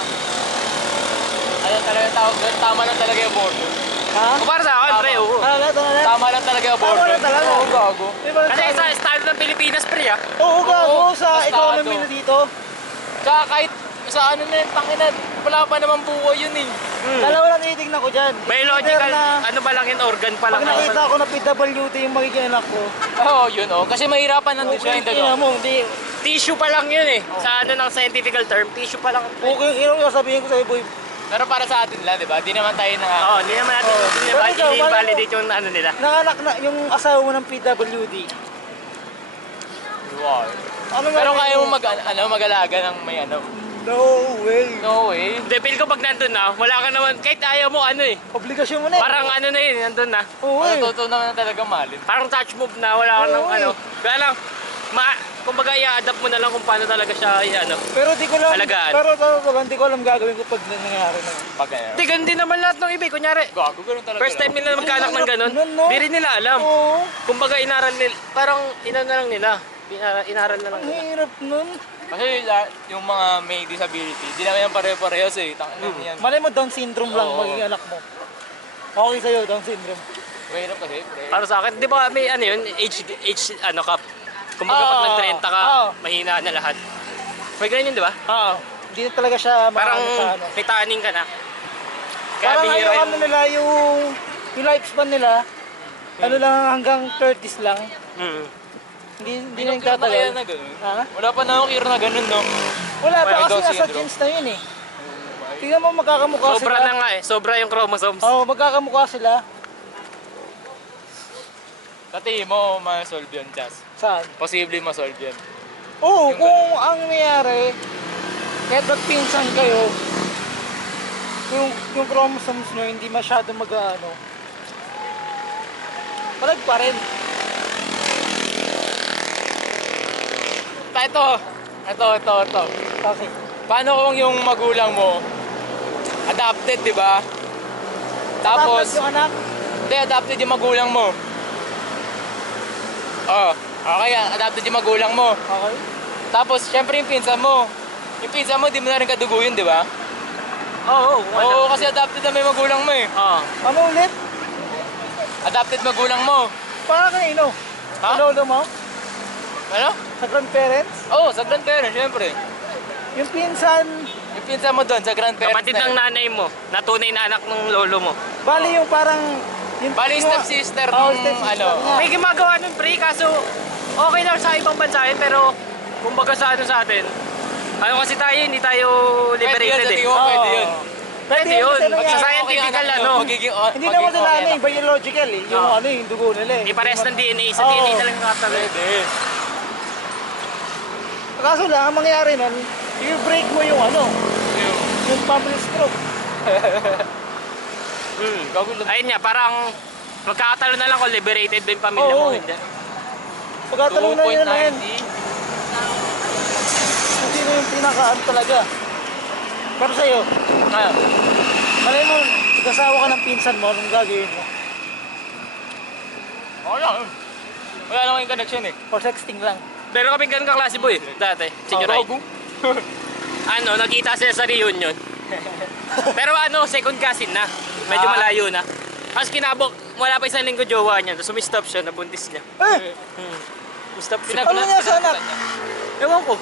Ano talaga tawag doon? Tama lang talaga yung border. Ha? O para sa akin, pre, oo. Ano na? Tama lang talaga yung Tama border. lang talaga. Oo, gago. Kasi sa estado ng Pilipinas, pre, ah. Oo, gago sa basta economy ano. na dito. Tsaka kahit sa ano na yun, tangina, wala pa naman buhay yun eh. Dalawa lang tinitignan ko dyan. Biological, Either na, ano ba lang yun, organ pa lang. pag nakita ko na PWD yung magiging anak ko, Oo, yun oh. Kasi mahirapan lang din siya yung ina dalawa. mo, hindi. Tissue pa lang yun eh. Sa ano ng scientific term, tissue pa lang. Okay, yung sasabihin ko sa'yo, boy. Pero para sa atin lang, di ba? Di naman tayo na... Oo, hindi naman natin Pero ikaw, invalidate yung ano nila. Nanganak na yung asawa mo ng PWD. Wow. Ano Pero gagawin kaya mo mag-alaga ng may ano. No way. No way. Hindi, feel ko pag nandun na, wala ka naman, kahit ayaw mo, ano eh. Obligasyon mo na eh. Parang ano na yun, nandun na. Oo eh. Matutunan ka na talaga mahalin. Parang touch move na, wala ka nang Oo, ano. eh. Kaya lang, kumbaga i-adapt mo na lang kung paano talaga siya, ano. Pero di ko lang, Alagaan. pero di ko alam gagawin ko pag nangyayari na yun. Pag ano. Hindi, ganun din naman lahat ng iba. Kunyari, Gago, ganun talaga. first time nila magkaanak ng ganun, Nun, no? di rin nila alam. Oo. Kumbaga inaral nila, parang ina na lang nila. Inaral na lang Ang nila. hirap nun. Kasi yung mga may disability, di naman yung pare-parehas eh. Tangin yan. Malay mo Down syndrome lang Oo. magiging anak mo. Okay sa'yo, Down syndrome. Mahirap kasi, pre. Para sa akin, di ba may ano yun, age ano ka, kumbaga pag Oo. nag-30 ka, Oo. mahina na lahat. May ganyan yun, di ba? Oo. Hindi na talaga siya Parang maano sa ano. may taning ka na. Kaya Parang bihira ayaw yung... ano nila yung lifespan nila, ano lang hanggang 30s lang. Mm. Hindi Hindi na yung tatagal. na ganun. Ha? Wala pa na akong clear na ganun, no? Wala pa May kasi Down nasa syndrome. genes na yun eh. Tingnan mo magkakamukha Sobra sila. na nga eh, sobra yung chromosomes. Oo, magkakamukha sila. Sa tingin mo, ma-solve yun, Chas. Saan? Posible ma-solve yun. Oo, kung ang nangyari, kahit magpinsan kayo, yung chromosomes nyo hindi masyado mag-ano, palag pa rin. Ito. Kasi, Paano kung yung magulang mo, adopted, di ba? tapos Tapos, yung anak, hindi, adopted yung magulang mo. Oh, okay, adopted yung magulang mo. okay? Tapos, syempre yung pinsan mo. Yung pinsan mo, di mo na rin kadugo yun, di ba? Oo, Oo, kasi adopted na may magulang mo eh. Oo. Ano ulit? Adopted magulang mo. Para kanino? Ha? Sa lolo mo? Ano? Sa grandparents? Oo, sa grandparents, syempre. Yung pinsan, Yung pinsan mo doon, sa grandparents Kapatid na ng yun. nanay mo, na tunay na anak ng lolo mo. bali yung parang... Yung, Bali, yung- stepsister Oo, nung stepsister ano. nga. May gumagawa nun, pre, kaso okay lang sa ibang bansa yun, pero kumbaga sa ano sa atin, ano kasi tayo, hindi tayo liberated Pwede eh. yun, pwede Oo. yun. Pwede yun. kasi nangyari. Sa scientifical, ano. Hindi naman sila ano eh, biological eh. Yung Oo. ano yung dugo nila eh. Hindi parehas ng DNA, sa Oo. DNA talaga nakatalo. Pwede. Kaso lang, ang mangyayari nun, i-break mo yung ano, yung family stroke. Gago lang. Ayun nga, parang magkakatalo na lang kung liberated ba yung pamilya mo, Oo. hindi. Pagkatalong na yun na yun, 2.90. kung sino yung pinakaano talaga. Pero sa'yo, Ah, malay mo, kasawa ka ng pinsan mo, anong gagawin mo? okay lang. Wala lang yung connection eh. Or sexting lang. Pero kami ganun kaklase boy, dati, senior high. Gago. Ano, nakita sila sa reunion. Pero ano, second cousin na. Medyo malayo na. Tapos kinabok, wala pa isang linggo jowa niya. Tapos sumistop siya, nabuntis niya. Eh! Stop siya. Ano niya sa anak? Ewan ko.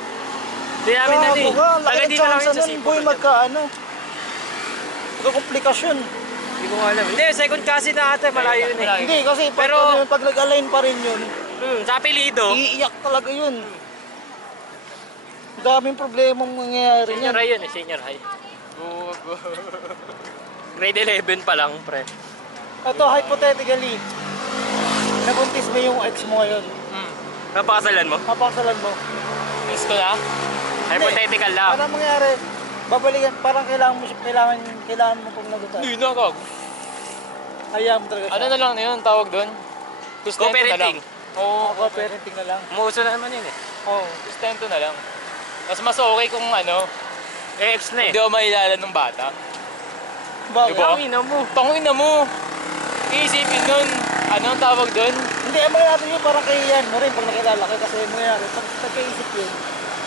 Hindi namin na Gago ka, ang laki Taga ng dito lang chance yun sa nun, Cebu. boy, magkaano. Magkakomplikasyon. Hindi ko nga alam. Hindi, second cousin na ate, malayo yun eh. Malayo. Hindi, kasi pag, Pero- ano, pag nag-align pa rin yun, Sa apelido, iiyak talaga yun. Daming problemang mangyayari senior niyan. high yun eh, senior high. Gago. Grade 11 pa lang, pre. Ito, hypothetically, nabuntis mo yung ex mo ngayon. Napakasalan mo? Kapakasalan mo. Miss ko na. Hypothetical lang. Parang mangyari, babalikan, parang kailangan mo pong nagutan. Hindi na, gago. Hayaan mo talaga siya. Ano na lang na yun, tawag doon? Sustento na lang. Co-parenting. Oo, Ako, parenting na lang. Umuuso na naman yun eh. Oo. sustento na lang. Mas okay kung ano, Eh, ex na eh. hindi ako mailala ng bata. Bakit? Diba? Ang ina mo. Tangin na mo. Iisipin nun, ano ang tawag doon? Hindi, ang mangyayari yun parang kay Ian mo rin pag nakilala ka kasi mangyayari, pag nagkaisip yun,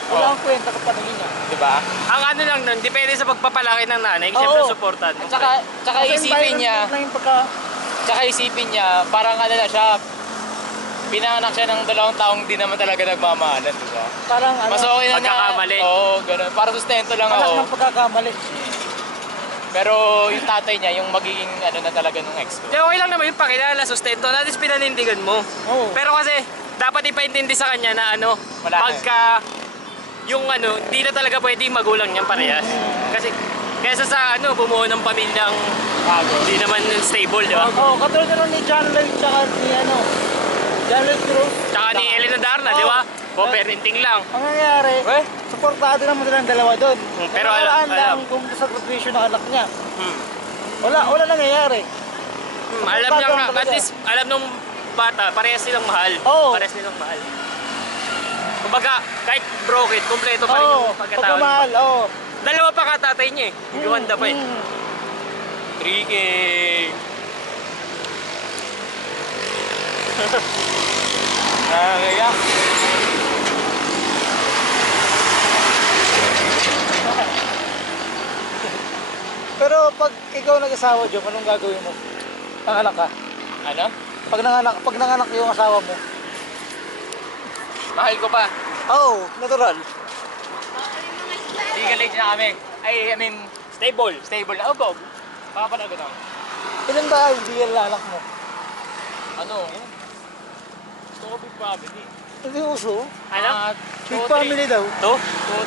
wala kang kwenta sa paningin niya. Diba? Ang ano lang nun, depende sa pagpapalaki ng nanay. Siyempre, Oo. supportan mo. Tsaka Kasi isipin niya, environment lang yung pagka... tsaka isipin niya, parang ano na siya, pinanganak siya ng 2 taong di naman talaga nagmamahalan, diba? Parang ano, Mas okay na pagkakamali. Oo, ganun. Para sustento lang anak ako. ng pagkakamali. Pero yung tatay niya, yung magiging ano na talaga ng ex ko. Di, okay lang naman yung pakilala, sustento, natin pinanindigan mo. Oo. Pero kasi, dapat ipaintindi sa kanya na ano, Wala na. pagka yung ano, di na talaga pwede yung magulang niyang parehas. Kasi, kesa sa ano, bumuo ng pamilyang Bago. di naman stable, di ba? Oo, katulad na lang ni John Lloyd tsaka ni ano, Janet Cruz. Tsaka ni Elena Darna, di ba? Co-parenting lang. Ang nangyayari, Eh? supportado naman silang dalawa doon. Pero Nakaraan alam. lang pumunta sa graduation ng anak niya. Hmm. Wala nangyayari. Alam niya nga, at least alam nung bata, parehas silang mahal. Oo. Parehas nilang mahal. Kumbaga, kahit broken, kumpleto pa rin Oo, yung pagkatao. pagmamahal, oo. Dalawa pa katatay niya eh. Gumanda pa eh. 3K. Kaya. Pero pag ikaw nag-asawa, Jom, anong gagawin mo? Nanganak ka? Ano? Pag nanganak yung asawa mo? Mahal ko pa. Oo, natural. Legalize na kami. I mean, Stable. stable na. Oh, Bob. Makapanagot ako. Ilan ba ang BL na anak mo? Ano? Gusto ko big family. Hindi uso. Ano? Big family daw. 2? 2,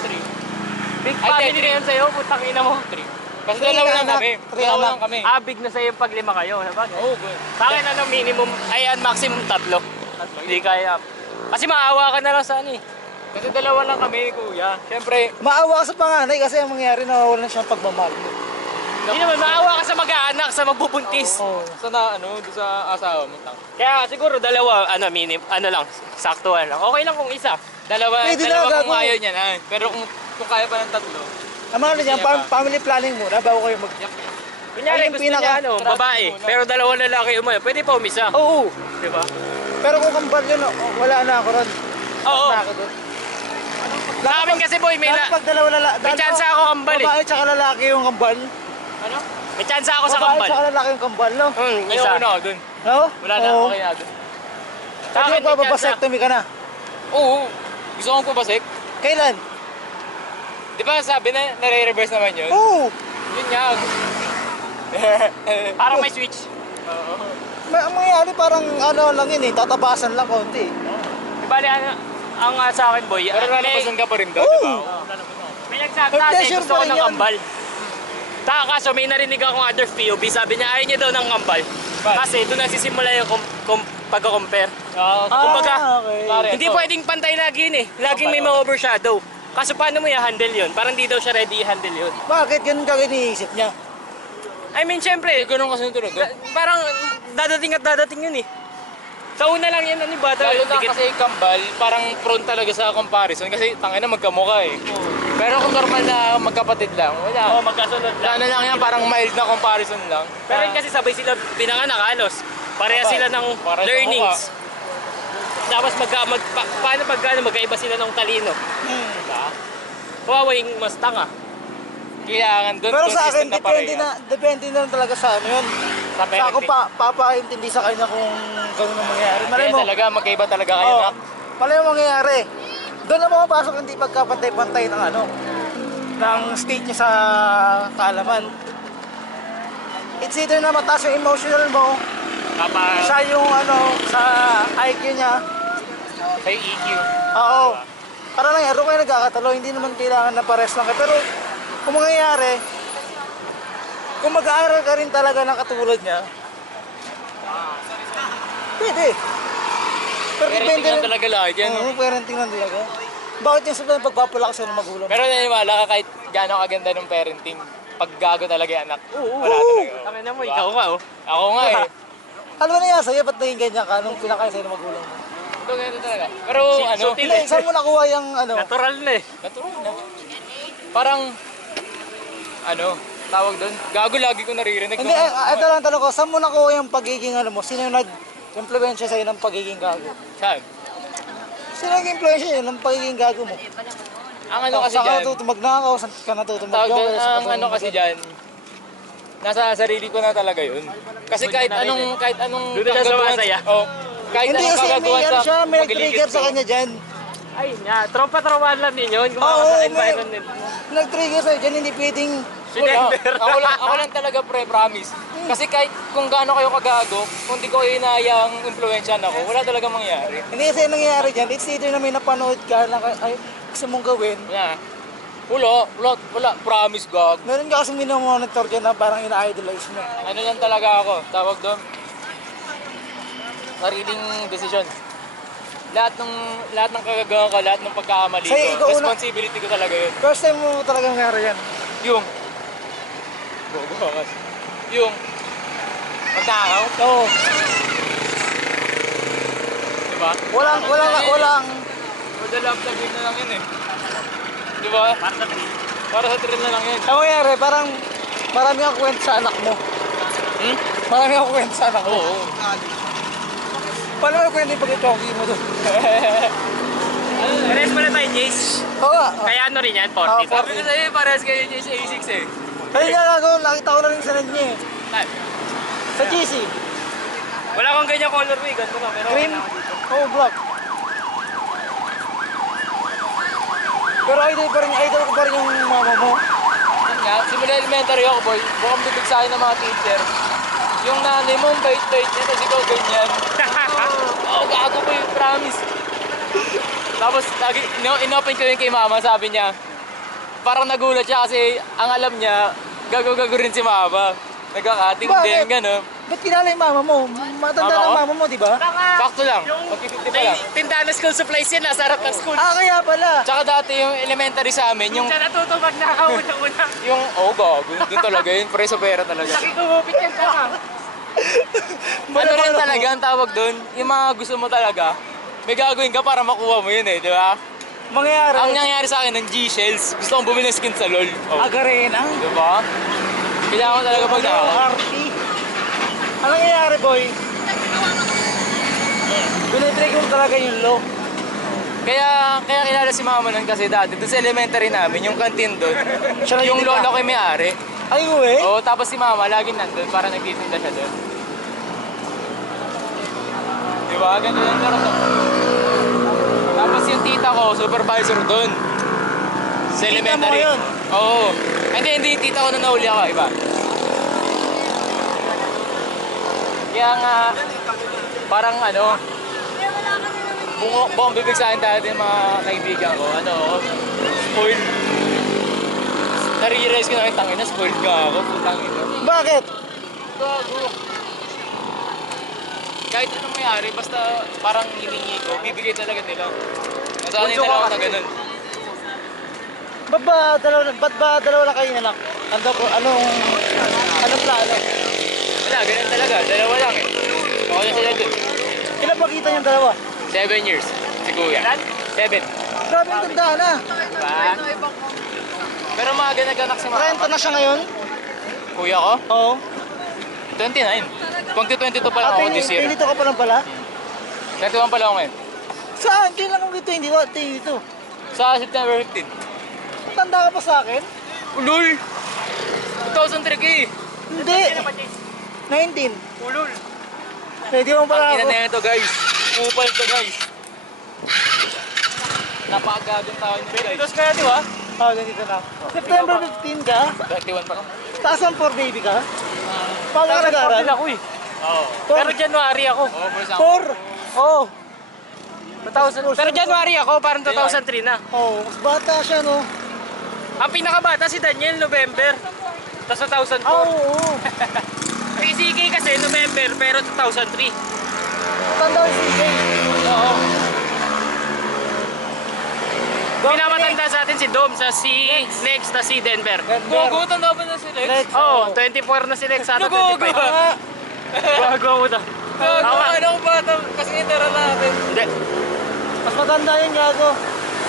3. Big Ay, family na yan sa'yo, putang ina mo. 3. Kasi Three dalawa lang anak, kami. three Dalawa anak. lang kami. Big na sa'yo pag 5 kayo. Sabagay. Oh, good. Sa akin ano minimum, ay maximum 3. Hindi kaya. Kasi maawa ka na lang sa ano eh. Kasi dalawa lang kami, kuya. Siyempre, Maawa ka sa panganay kasi ang mangyari, nawawalan siya ng pagmamahal. Hindi naman, maawa ka sa mag-aanak, sa magbubuntis. Oo. sa na, ano, doon sa asawa mo. Kaya siguro dalawa, ano lang, saktuhan lang. Okay lang kung isa. Dalawa, Pwede na, dalawa kung gago. ayaw niya na. Pero kung kaya pa ng 3, Ang mga niyan, family planning muna bago kayo mag... Kunyari, Ay, yung gusto pinaka- niya ano, babae. muna. Pero dalawa lalaki umaya, pwede pa umisa. Oo. Di ba? Pero kung kambal yun, wala na ako ron. Oo. Na ako doon. Sa amin kasi boy, may, Lalo pag dalawa may chance ako kambal eh. Babae tsaka lalaki yung kambal. ano? May chance ako sa Babae kambal. tsaka lalaki yung kambal, no? Ayaw Isa. ko na ako doon. No? Wala na, Oo. okay na doon. Sa akin, Pwede may chance magpapasectomy ka na. Oo, gusto kong pabasik. Kailan? Di ba sabi na nare-reverse naman yun? Oo. Yun nga. Parang may switch. Ang mangyayari parang ano lang yun eh, tatabasan lang konti. Di bali, ang sa akin boy, Pero may, lalabasan ka pa rin daw, di ba? Oo. may nagsabi May dati, pleasure gusto pa ko rin ng yan. kambal. Kaso may narinig akong other POV, sabi niya ayaw niya daw ng kambal. Bakit? Kasi doon nagsisimula yung pagka-compare. Kumbaga, okay. pare, Hindi ito. pwedeng pantay lagi yun eh. Laging may ma-overshadow. Kaso paano mo i-handle yun? Parang di daw siya ready i-handle yun. Bakit ganun ka iniisip niya? I mean, syempre, Ganun kasi tulog. parang dadating at dadating yun eh. Sa una lang yan, ano yung bata? Lalo na dikit- kasi kambal, parang prone talaga sa comparison kasi tangin na magkamukha eh. Pero kung normal na magkapatid lang, wala. Oo, magkasunod lang. Ano lang yan, parang mild na comparison lang. Pero yun kasi sabay sila pinanganak halos. Pareha Sabay. sila ng Pareha sa learnings. Tapos paano pag magkaiba sila ng talino? Diba? Kawawa yung mas tanga. Kailangan doon Pero sa akin, consistent na pareha. depende na lang talaga sa ano yun. Sa Sa ako parenting. papaintindi sa kanya kung gano'n ang mangyayari. Malay Kaya mo, talaga, magkaiba talaga kayo oh, na. malay mo mangyayari. Doon na mapapasok hindi pagkapantay-pantay ng ano, ng state niya sa kaalaman. It's either na mataas yung emotional mo, siya yung ano, sa IQ niya. Sa EQ. Oo. Para lang yan, kayo nagkakatalo, hindi naman kailangan na pares lang kayo. Pero kung mangyayari, kung mag-aaral ka rin talaga ng katulad niya, pwede. Pero Parenting depende lang talaga lahat yan. no? Oo, parenting lang talaga. Bakit yung sabihin pagpapalakas ng magulang? Pero naniniwala ka kahit gaano kaganda ng parenting, pag gago talaga yung anak. Oo. Wala talaga. Tangin na mo, Diba? ikaw ka oh. Ako nga eh. Alam mo na yan sa'yo, ba't naging ganyan ka nung pinakain sa'yo ng magulang mo? Ito ganito talaga. Pero ano, Sutil Hindi, eh. saan mo nakuha yung ano? Natural na eh. natural na. Parang, ano, tawag doon. Gago lagi ko naririnig. Hindi, ito lang tanong ko, saan mo nakuha yung pagiging ano mo? Sino yung nag-impluensya sa'yo ng pagiging gago? Saan? Sino nag-impluensya sa'yo ng pagiging gago mo? Ang ano kasi Saan ka dyan, natuto magnakaw? Saan ka natuto tawag doon, mag-joke? ang ano kasi dyan, nasa sarili ko na talaga yun. Kasi kahit anong Doon na sa masaya. Oh, kahit Hindi anong kasi kagagawan may ano siya, may pagliligid nag-trigger sa ko. kanya dyan. Ay, nga, tropa-tropahan lang din yun. Oo, Gumawa sa may- environment. Nag-trigger sa'yo dyan, hindi pwedeng... Wala. Sinender. Ako lang talaga pre, promise. Kasi kahit kung gaano kayo kagago, kung di ko inayang influensyan ako, wala talaga mangyari. Hindi kasi yung nangyayari dyan, it's either na may napanood ka na ay, gusto mong gawin. Wala. Wala. Promise, gag. Meron ka kasi minomonitor dyan na parang ina-idolize mo. Ano lang talaga ako, tawag doon. Sariling desisyon. lahat ng kagagawa ko, lahat ng pagkakamali Sa'yo, ikaw ko, una. responsibility ko talaga yun. First time mo talagang nangyari yan. Yung, bukas. Yung, magnakaw, Oo. diba? Walang. For the love of the na lang yun eh. Diba? Para sa thrill na lang yun. Ang nangyari, parang marami kang kwento sa anak mo. Marami kang kwento sa anak mo. Oo. Paano mo kwento yung pag-choking mo doon? Pares pala tayo, Jace. Oo nga. Kaya ano rin yan, 40. Ah, Sabi ko sa'yo, parehas kayo niya sa A6 eh. Kaya nga gagawin, nakita ko na rin sa net niya eh. Sa GC. Wala kang ganyang colorway, ganito ka. Pero Green. Oo, black. Pero idol ko pa rin yung mama mo. Yun nga, simula elementary ako boy, bukang bibig sa akin ng mga teacher. Yung nanay mo, ang bait-bait niya, tapos ikaw ganyan. Oo, gago po yung promise. Tapos, lagi, inopen ko yun kay mama, sabi niya, parang nagulat siya kasi ang alam niya, gago-gago rin si mama. Nagkakating din, gano'n. Ba't kilala yung mama mo? Matanda Mama ng ko? mama mo, di ba? Sakto lang, magpipipti pa lang. Tindahan na school supplies yan, nasa harap ng school. Ah, kaya pala. Tsaka dati yung elementary sa amin, yung, Diyan natuto pag nakauna-una. gago, yun talaga yun, preso pera talaga. Laki kumupit yan ka nga. Ano rin talaga ang tawag doon, yung mga gusto mo talaga, may gagawin ka para makuha mo yun eh, di ba? Mangyayari. Ang nangyari sa akin ng G-Shells, gusto kong bumili ng skin sa LOL. Oh. Agarena. Di ba? Kailangan ko talaga pag Ano, RP. Ano nangyayari, boy? Binibreak mo talaga yung low. Kaya kilala si mama nun kasi dati, doon sa elementary namin, yung canteen doon, Siya lang yung yung lola ko yung may-ari. Ay, uwi? Oo, tapos si mama laging nandun para nagtitinda siya doon. Di ba? Ganun yung karasok. Tapos yung tita ko, supervisor doon. Sa Tita mo elementary. yun? Oo. Hindi yung tita ko na nahuli ako, iba. Kaya nga, parang ano, buong bibig sa akin dati yung mga kaibigan ko, spoiled. Nare-realize ko na yung tangin na spoiled ka ako, putang ina. Bakit? Gago. Kahit anong mayari, basta parang hiningi ko, bibigay talaga nila. Nasanay Bunso ka talaga na kasi. ganun. Ba't ba dalawa na kayo nanak? Anong plano? Wala, ganun talaga. Dalawa lang eh. Okay na sila dun. Kailan ba kita yung dalawa? 7 years. Si Kuya. 7. Grabe ang tanda na. Diba? Pero maaga nag-anak si Mama. 30 na siya ngayon? Kuya ko? Oo. 29. 2022 pa lang ako this year. Dito ka pa lang pala? 21 pa lang ako ngayon. Saan? Kailan kong dito? Hindi ko dito. Sa September 15. Tanda ka pa sa akin? Ulul! 2003 ka eh. Hindi. 19. Ulul. Hindi mo pala Ang ako. ina na ito guys. Upal to guys. Napakagagong tao nito guys. Dos kaya, di ba? Ah, ganito na. September 15 ka? 21 pa lang. Taas ang 4 baby ka? Paano ka nag-aaral? Ako eh. Oo. Pero January ako. Oo, boys ako. 4? Oo. 2000. Pero January ako, parang 2003 na. Oo, mas bata siya, no? Ang pinakabata si Daniel, November. Tapos 2004. Ah, oo. Si CK kasi November, pero 2003. Tanda ko si CJ. Oo. Pinamatanda sa atin si Dom, sa si Next na si Denver. Gogo, tanda ba na si Lex? Lex. Oo, 24 na si Lex sa atin. Nagogo 25. Ah, Gago ako na. Gogo, Tama. anong bata? Kasi itara natin. Hindi. mas matanda yun, gago.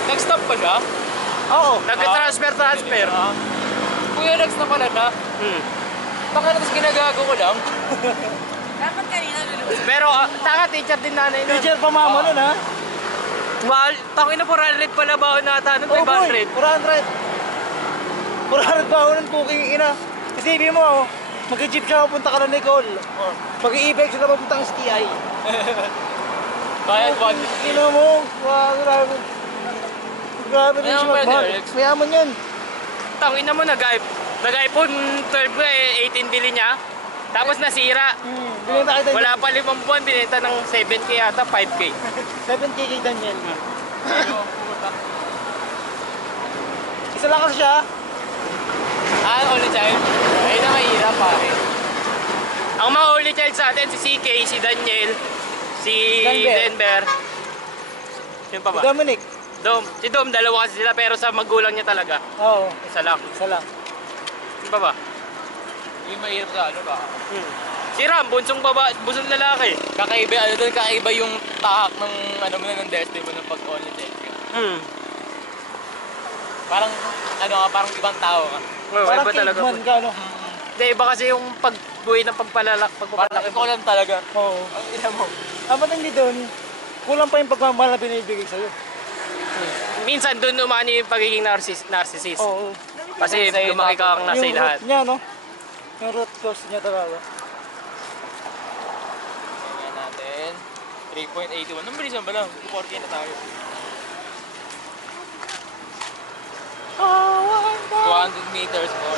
Nag-stop pa siya? Oo. Nag-transfer. Kuya, Lex na pala siya. Baka na tapos ginagago ko lang. Pero tanga teacher din nanay nun. Teacher pa mama nun, ha? Mahal, tangin na 400 pala ba na ata nun, Oh, boy. 500. 400. 400 ba ako ng cooking ina? Isipin mo, oh, mag-jeep siya papunta ka na Nicole. Pag-i-e-bike siya na papunta ng STI. Kaya ba? Ina mo, grabe. Grabe din siya Mayaman ba magmahal. yun, Alex? Mayaman yun. Tangin na mo, nag-iPhone 12 eh, 18 bili niya. Tapos nasira. Binenta kita Wala pa 5 buwan, binenta ng 7K yata, 5K. 7K kay Daniel. Isa lang kasi siya. Only child? Ayun na mahirap pare. Ang mga only child sa atin, si CK, si Daniel, si Denver. Denver. Yun pa Si ba? Dominic. Dom. Si Dom, dalawa kasi sila pero sa magulang niya talaga. Oo, Isa lang. isa lang. Yun pa ba? Yung mahirap sa ano ba? Si Ram, bunsong lalaki. Kakaiba, ano doon, kakaiba yung tahak ng ano mo na ng destiny mo ng pag-online test ka. Parang, ano ka, parang ibang tao ka. Oo, Parang iba talaga. caveman ka, no? Hindi, iba kasi yung pagbuhay ng Parang pagpapalaki ikaw lang talaga. Oo. Ang ina mo. Dapat hindi doon, kulang pa yung pagmamahal na binibigay sa'yo. Minsan doon umani yung pagiging narcissist. Oo. Kasi Sa'yo lumaki kang nasa Yung lahat. root niya, no? Yung root cause niya talaga. Tingnan natin. 3.81. Nang bilisan ba lang? 40 na tayo. 200 meters more.